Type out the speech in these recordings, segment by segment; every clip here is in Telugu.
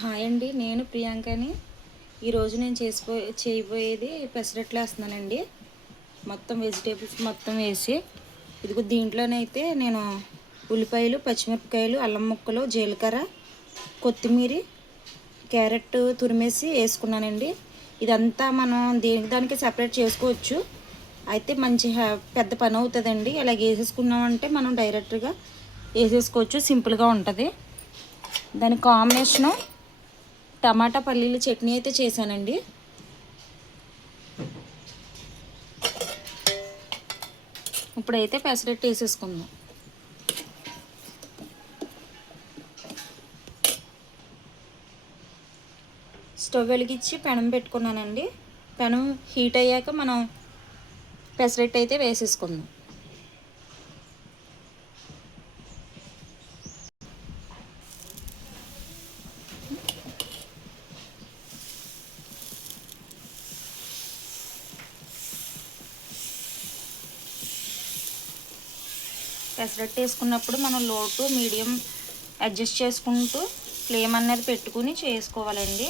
హాయ్ అండి నేను ప్రియాంకని. ఈరోజు నేను చేసిపో చేయబోయేది పెసరట్లు వేస్తున్నానండి మొత్తం వెజిటేబుల్స్ మొత్తం వేసి. ఇదిగో దీంట్లోనైతే నేను ఉల్లిపాయలు పచ్చిమిరపకాయలు అల్లం ముక్కలు జీలకర్ర కొత్తిమీర క్యారెట్ తురిమేసి వేసుకున్నానండి. ఇదంతా మనం దేనికి దానికి సపరేట్ చేసుకోవచ్చు. అయితే మంచి పెద్ద పని అవుతుందండి. ఇలాగ వేసేసుకున్నామంటే మనం డైరెక్ట్గా వేసేసుకోవచ్చు. సింపుల్గా ఉంటుంది. దాని కాంబినేషను టమాటా పల్లీల చట్నీ అయితే చేశానండి. ఇప్పుడైతే పెసరట్టు వేసేసుకుందాం. స్టవ్ వెలిగించి పెనం పెట్టుకున్నానండి. పెనం హీట్ అయ్యాక మనం పెసరట్టు అయితే వేసేసుకుందాం. పెసరట్టు వేసుకున్నప్పుడు మనం లోటు మీడియం అడ్జస్ట్ చేసుకుంటూ ఫ్లేమ్ అనేది పెట్టుకుని చేసుకోవాలండి.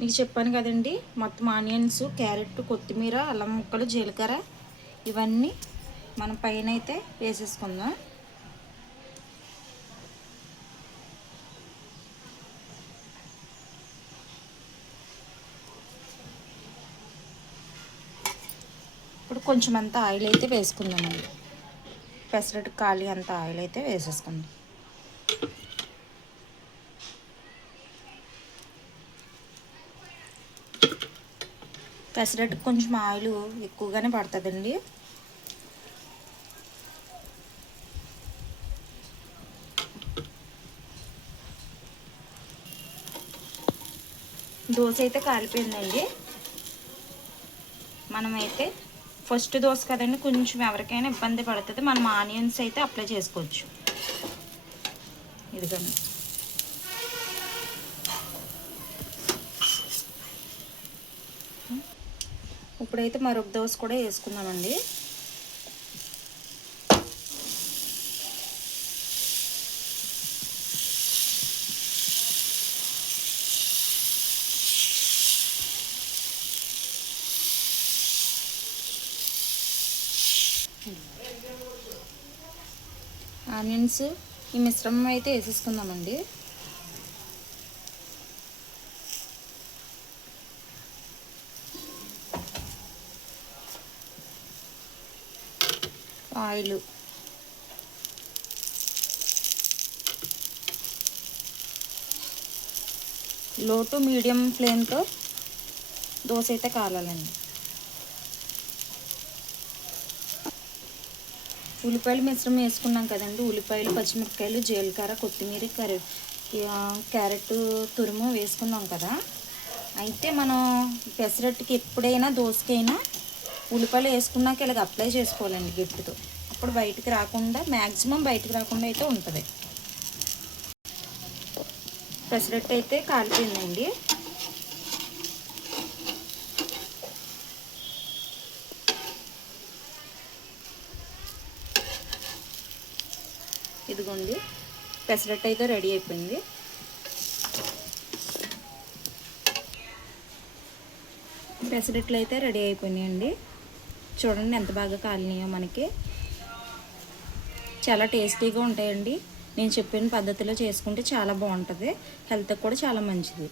మీకు చెప్పాను కదండి మొత్తం ఆనియన్స్ క్యారెట్ కొత్తిమీర అల్లం ముక్కలు జీలకర్ర ఇవన్నీ మనం పైన అయితే వేసేసుకుందాం. ఇప్పుడు కొంచెం అంత ఆయిల్ అయితే వేసుకుందామండి. పెసరట్టు ఖాళీ అంత ఆయిల్ అయితే వేసేసుకుందాం. పెసరట్టు కొంచెం ఆయిల్ ఎక్కువగానే పడుతుందండి. దోశ అయితే కాలిపోయిందండి. మనమైతే ఫస్ట్ దోశ కదండి కొంచెం ఎవరికైనా ఇబ్బంది పడుతుంది. మనం ఆనియన్స్ అయితే అప్లై చేసుకోవచ్చు. ఇదిగండి. ఇప్పుడైతే మరొక దోశ కూడా వేసుకుందామండి. ఆనియన్స్ ఈ మిశ్రమం అయితే వేసేసుకుందామండి. ఆయిల్. లో టు మీడియం ఫ్లేమ్తో దోశ అయితే కాలాలండి. ఉల్లిపాయలు మిశ్రమం వేసుకున్నాం కదండి. ఉల్లిపాయలు పచ్చిమిరపకాయలు జీలకర్ర కొత్తిమీర కరి క్యారెట్ తురుము వేసుకున్నాం కదా. అయితే మనం పెసరట్టుకి ఎప్పుడైనా దోశకైనా ఉల్లిపాయలు వేసుకున్నాక ఇలాగ అప్లై చేసుకోవాలండి గిఫ్ట్తో అప్పుడు బయటికి రాకుండా మ్యాక్సిమం బయటికి రాకుండా అయితే ఉంటుంది. పెసరట్టు అయితే కాలిపోయిందండి. ఇదిగోండి పెసరట్టు అయితే రెడీ అయిపోయింది. పెసరట్లు అయితే రెడీ అయిపోయినాయండి. చూడండి ఎంత బాగా కాలినాయో మనకి. చాలా టేస్టీగా ఉంటాయండి. నేను చెప్పిన పద్ధతిలో చేసుకుంటే చాలా బాగుంటుంది. హెల్త్కి కూడా చాలా మంచిది.